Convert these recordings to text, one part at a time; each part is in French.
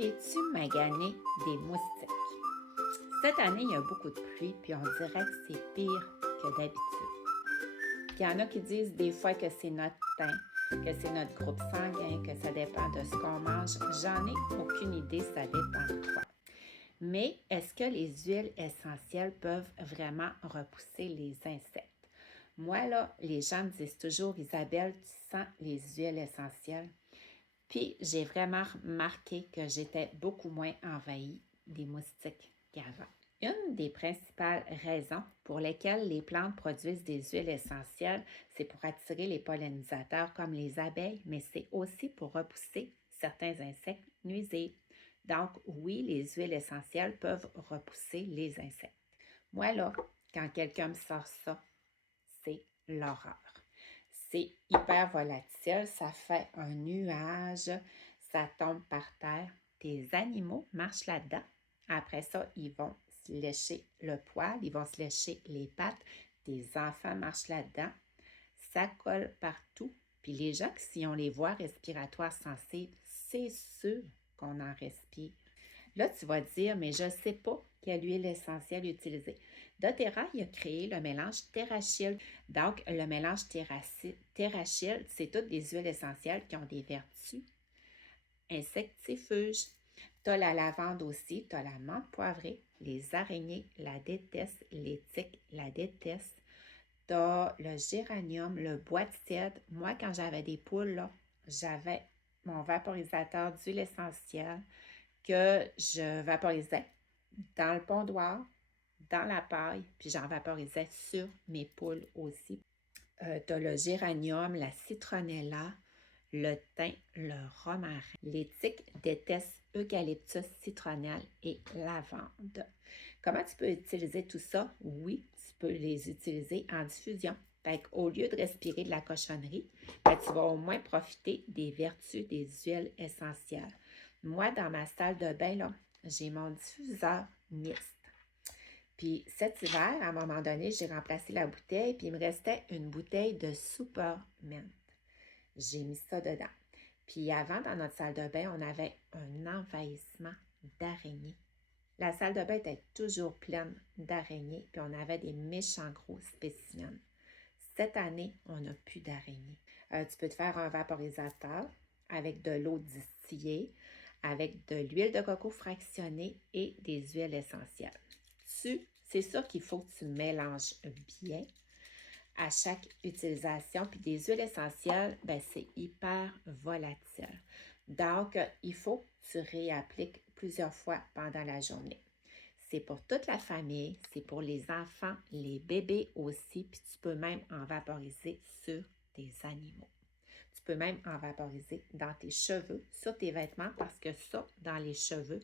Es-tu magané des moustiques? Cette année, il y a beaucoup de pluie, puis on dirait que c'est pire que d'habitude. Puis il y en a qui disent des fois que c'est notre teint, que c'est notre groupe sanguin, que ça dépend de ce qu'on mange. J'en ai aucune idée, ça dépend de toi. Mais est-ce que les huiles essentielles peuvent vraiment repousser les insectes? Moi, là, les gens me disent toujours, Isabelle, tu sens les huiles essentielles. Puis, j'ai vraiment remarqué que j'étais beaucoup moins envahie des moustiques qu'avant. Une des principales raisons pour lesquelles les plantes produisent des huiles essentielles, c'est pour attirer les pollinisateurs comme les abeilles, mais c'est aussi pour repousser certains insectes nuisibles. Donc, oui, les huiles essentielles peuvent repousser les insectes. Moi, là, quand quelqu'un me sort ça, c'est l'horreur. C'est hyper volatile, ça fait un nuage, ça tombe par terre. Tes animaux marchent là-dedans. Après ça, ils vont se lécher le poil, ils vont se lécher les pattes. Tes enfants marchent là-dedans. Ça colle partout. Puis les gens qui ont les voies respiratoires sensibles, c'est sûr qu'on en respire. Là, tu vas dire, mais je ne sais pas quelle huile essentielle utiliser. doTERRA, il a créé le mélange Terrachil. Donc, le mélange Terrachil, c'est toutes des huiles essentielles qui ont des vertus insectifuges. Tu as la lavande aussi, tu as la menthe poivrée, les araignées la détestent, les tiques la détestent. Tu as le géranium, le bois de cèdre. Moi, quand j'avais des poules, là, j'avais mon vaporisateur d'huile essentielle que je vaporisais dans le pondoir, dans la paille, puis j'en vaporisais sur mes poules aussi. Tu as le géranium, la citronella, le thym, le romarin. Les tiques détestent eucalyptus, citronnelle et lavande. Comment tu peux utiliser tout ça? Oui, tu peux les utiliser en diffusion. Au lieu de respirer de la cochonnerie, tu vas au moins profiter des vertus des huiles essentielles. Moi, dans ma salle de bain, là, j'ai mon diffuseur mixte. Puis cet hiver, à un moment donné, j'ai remplacé la bouteille, puis il me restait une bouteille de Super Mint. J'ai mis ça dedans. Puis avant, dans notre salle de bain, on avait un envahissement d'araignées. La salle de bain était toujours pleine d'araignées, puis on avait des méchants gros spécimens. Cette année, on n'a plus d'araignées. Tu peux te faire un vaporisateur avec de l'eau distillée, avec de l'huile de coco fractionnée et des huiles essentielles. C'est sûr qu'il faut que tu mélanges bien à chaque utilisation. Puis des huiles essentielles, c'est hyper volatile. Donc, il faut que tu réappliques plusieurs fois pendant la journée. C'est pour toute la famille, c'est pour les enfants, les bébés aussi, puis tu peux même en vaporiser sur tes animaux. Tu peux même en vaporiser dans tes cheveux, sur tes vêtements, parce que ça, dans les cheveux,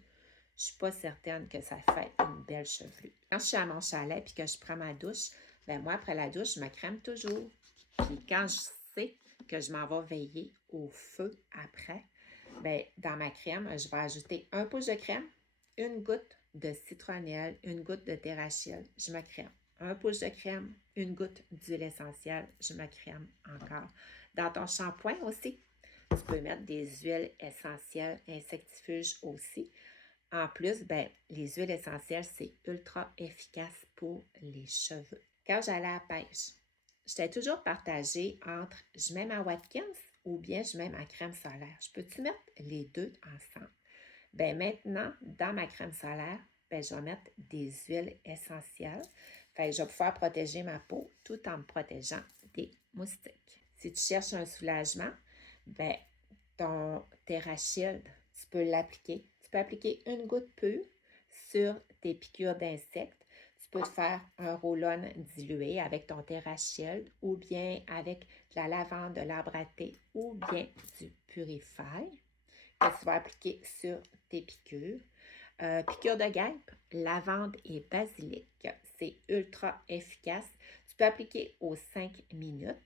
je ne suis pas certaine que ça fait une belle chevelure. Quand je suis à mon chalet et que je prends ma douche, moi, après la douche, je me crème toujours. Puis quand je sais que je m'en vais veiller au feu après, dans ma crème, je vais ajouter un pouce de crème, une goutte de citronnelle, une goutte de terrachil, je me crème. Un pouce de crème, une goutte d'huile essentielle, je me crème encore. Dans ton shampoing aussi, tu peux mettre des huiles essentielles insectifuges aussi. En plus, les huiles essentielles, c'est ultra efficace pour les cheveux. Quand j'allais à la pêche, j'étais toujours partagée entre je mets ma Watkins ou bien je mets ma crème solaire. Je peux-tu mettre les deux ensemble? Maintenant, dans ma crème solaire, je vais mettre des huiles essentielles. Je vais pouvoir protéger ma peau tout en me protégeant des moustiques. Si tu cherches un soulagement, ton TerraShield, tu peux l'appliquer. Tu peux appliquer une goutte pure sur tes piqûres d'insectes. Tu peux te faire un roll-on dilué avec ton TerraShield ou bien avec de la lavande, de l'arbre à thé ou bien du Purify que tu vas appliquer sur tes piqûres. Piqûre de guêpe, lavande et basilic. C'est ultra efficace. Tu peux appliquer aux 5 minutes.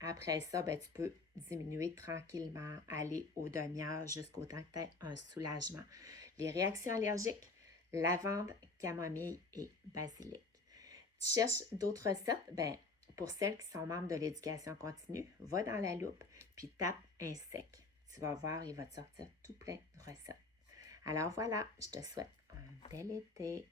Après ça, tu peux diminuer tranquillement, aller aux demi-heures jusqu'au temps que tu aies un soulagement. Les réactions allergiques, lavande, camomille et basilic. Tu cherches d'autres recettes? Pour celles qui sont membres de l'éducation continue, va dans la loupe puis tape insectes. Tu vas voir, il va te sortir tout plein de recettes. Alors voilà, je te souhaite un bel été.